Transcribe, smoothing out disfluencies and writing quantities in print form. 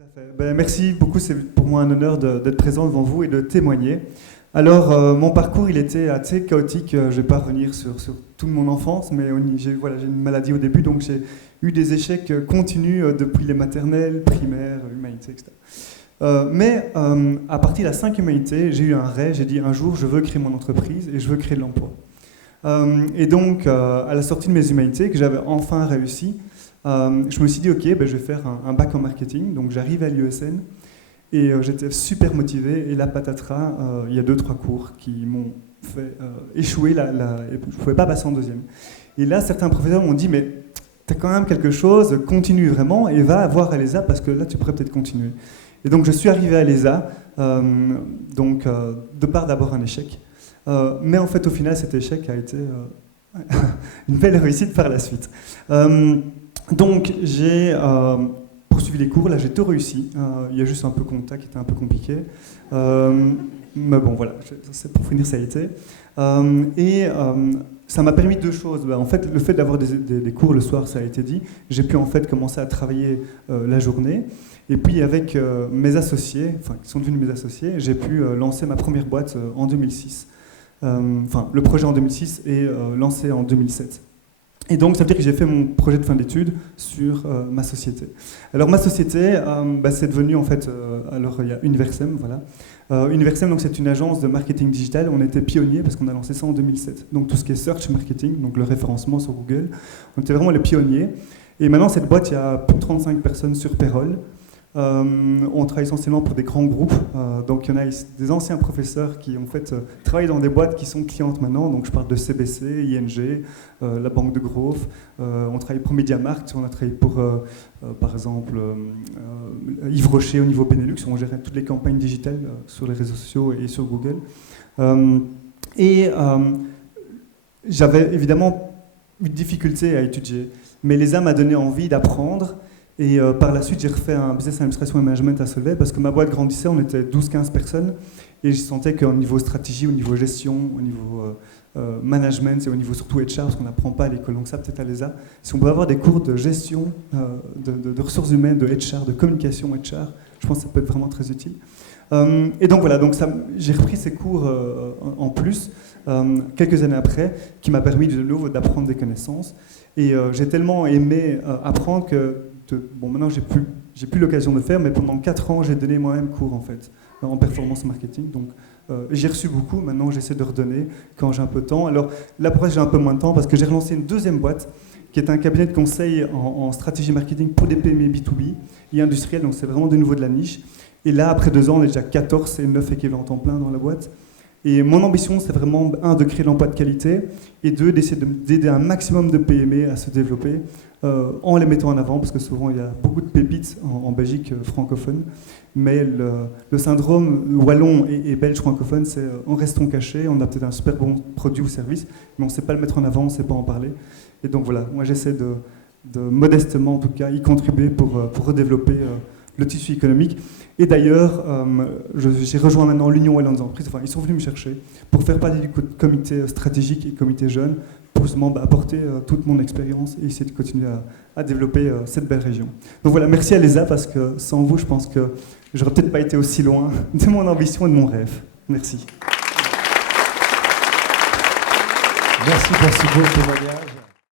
Tout à fait. Ben, merci beaucoup, c'est pour moi un honneur d'être présent devant vous et de témoigner. Alors, mon parcours, il était assez chaotique. Je ne vais pas revenir sur toute mon enfance, mais voilà, j'ai une maladie au début, donc j'ai eu des échecs continus depuis les maternelles, primaires, humanité, etc. Mais à partir de la 5e humanité, j'ai eu un rêve, j'ai dit un jour, je veux créer mon entreprise et je veux créer de l'emploi. Et donc, à la sortie de mes humanités, que j'avais enfin réussi, je me suis dit, ok, ben, je vais faire un bac en marketing. Donc j'arrive à l'USN et j'étais super motivé. Et là, patatras, il y a 2-3 cours qui m'ont fait échouer. Et je ne pouvais pas passer en deuxième. Et là, certains professeurs m'ont dit, mais tu as quand même quelque chose, continue vraiment et va voir à l'ESA parce que là, tu pourrais peut-être continuer. Et donc je suis arrivé à l'ESA, de part d'abord un échec. Mais en fait, au final, cet échec a été une belle réussite par la suite. Donc j'ai poursuivi les cours, là j'ai tout réussi. Il y a juste un peu contact qui était un peu compliqué. Mais bon voilà, pour finir ça a été. Ça m'a permis 2 choses. En fait, le fait d'avoir des cours le soir, ça a été dit. J'ai pu en fait commencer à travailler la journée. Et puis avec mes associés, enfin qui sont devenus mes associés, j'ai pu lancer ma première boîte en 2006. Le projet en 2006 et lancé en 2007. Et donc, ça veut dire que j'ai fait mon projet de fin d'études sur ma société. Alors, ma société, c'est devenu, en fait, alors il y a Universem, voilà. Universem, donc, c'est une agence de marketing digital. On était pionniers parce qu'on a lancé ça en 2007. Donc, tout ce qui est search marketing, donc le référencement sur Google, on était vraiment les pionniers. Et maintenant, cette boîte, il y a plus de 35 personnes sur payroll. On travaille essentiellement pour des grands groupes, donc il y en a des anciens professeurs qui en fait travaillent dans des boîtes qui sont clientes maintenant, donc je parle de CBC, ING, la Banque de Grove, on travaille pour MediaMarkt, on a travaillé pour par exemple Yves Rocher au niveau Benelux, on gère toutes les campagnes digitales sur les réseaux sociaux et sur Google. J'avais évidemment eu de difficultés à étudier, mais l'ESA m'a donné envie d'apprendre. Et par la suite, j'ai refait un business administration et management à Solvay parce que ma boîte grandissait, on était 12-15 personnes et je sentais qu'au niveau stratégie, au niveau gestion, au niveau management et au niveau surtout HR, parce qu'on n'apprend pas à l'école, donc ça peut-être à l'ESA, si on peut avoir des cours de gestion, de ressources humaines, de HR, de communication HR, je pense que ça peut être vraiment très utile. Et donc voilà, j'ai repris ces cours en plus, quelques années après, qui m'a permis de nouveau d'apprendre des connaissances. Et j'ai tellement aimé apprendre que maintenant, j'ai plus l'occasion de le faire, mais pendant 4 ans, j'ai donné moi-même cours, en fait, en performance marketing. Donc, j'ai reçu beaucoup, maintenant, j'essaie de redonner quand j'ai un peu de temps. Alors, là, pour j'ai un peu moins de temps, parce que j'ai relancé une 2e boîte, qui est un cabinet de conseil en stratégie marketing pour des PME B2B et industriels, donc c'est vraiment de nouveau de la niche. Et là, après 2 ans, on est déjà 14 et 9 équivalents temps plein dans la boîte. Et mon ambition, c'est vraiment, 1, de créer de l'emploi de qualité, et 2, d'essayer d'aider un maximum de PME à se développer, en les mettant en avant, parce que souvent il y a beaucoup de pépites en Belgique francophone, mais le syndrome wallon et belge francophone, c'est en restant caché, on a peut-être un super bon produit ou service, mais on ne sait pas le mettre en avant, on ne sait pas en parler. Et donc voilà, moi j'essaie de modestement en tout cas y contribuer pour redévelopper le tissu économique. Et d'ailleurs, j'ai rejoint maintenant l'Union Wallonne des entreprises, enfin ils sont venus me chercher pour faire partie du comité stratégique et comité jeune, pour justement apporter toute mon expérience et essayer de continuer à développer cette belle région. Donc voilà, merci à l'ESA parce que sans vous, je pense que j'aurais peut-être pas été aussi loin de mon ambition et de mon rêve. Merci. Merci pour ce beau témoignage.